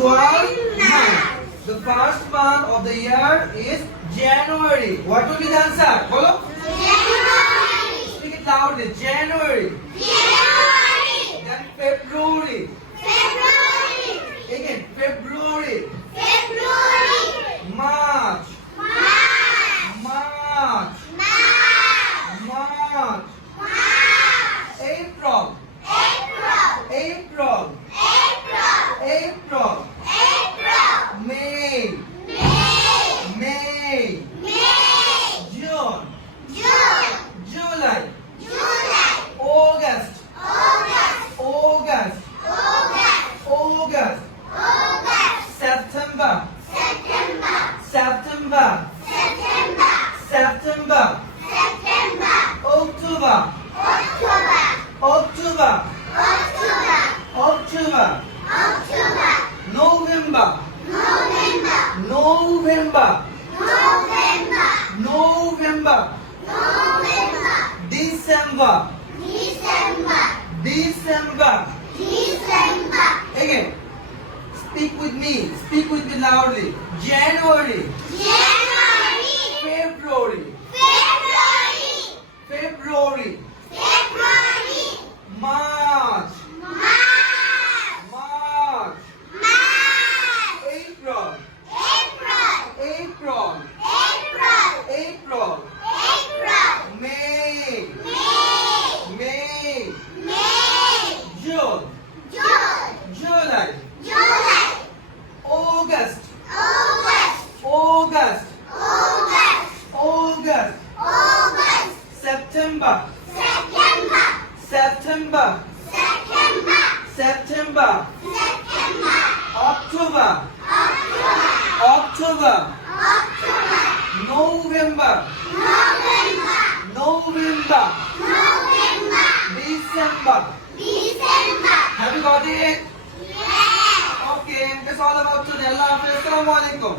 12 months. The first month of the year is January. What will be the answer? Follow. January. Speak it loudly. January. January. Then February. February. Again, February. February. March. March. March. March. March. March. April. April. April. April. April. April. May. May. May. May. June. June. July. July. August. August. August. August. August. August. September. September. September. September. September. September. October. October. October. October. October. October. November. November. November. November. November. November. December. December. December. December. Again. Speak with me. Speak with me loudly. January. January. February. February. February. February. March. March. March. March. April. April. April. April. April. April. May. May. May. May. June. June. July. July. August. August. August. August. August. August. September. September. September. September. September. September. October. October. October. October. November. November. November. November. December. December. Have you got it? Yes. Okay, that's all about today. Allah Hafiz. Assalamu alaikum.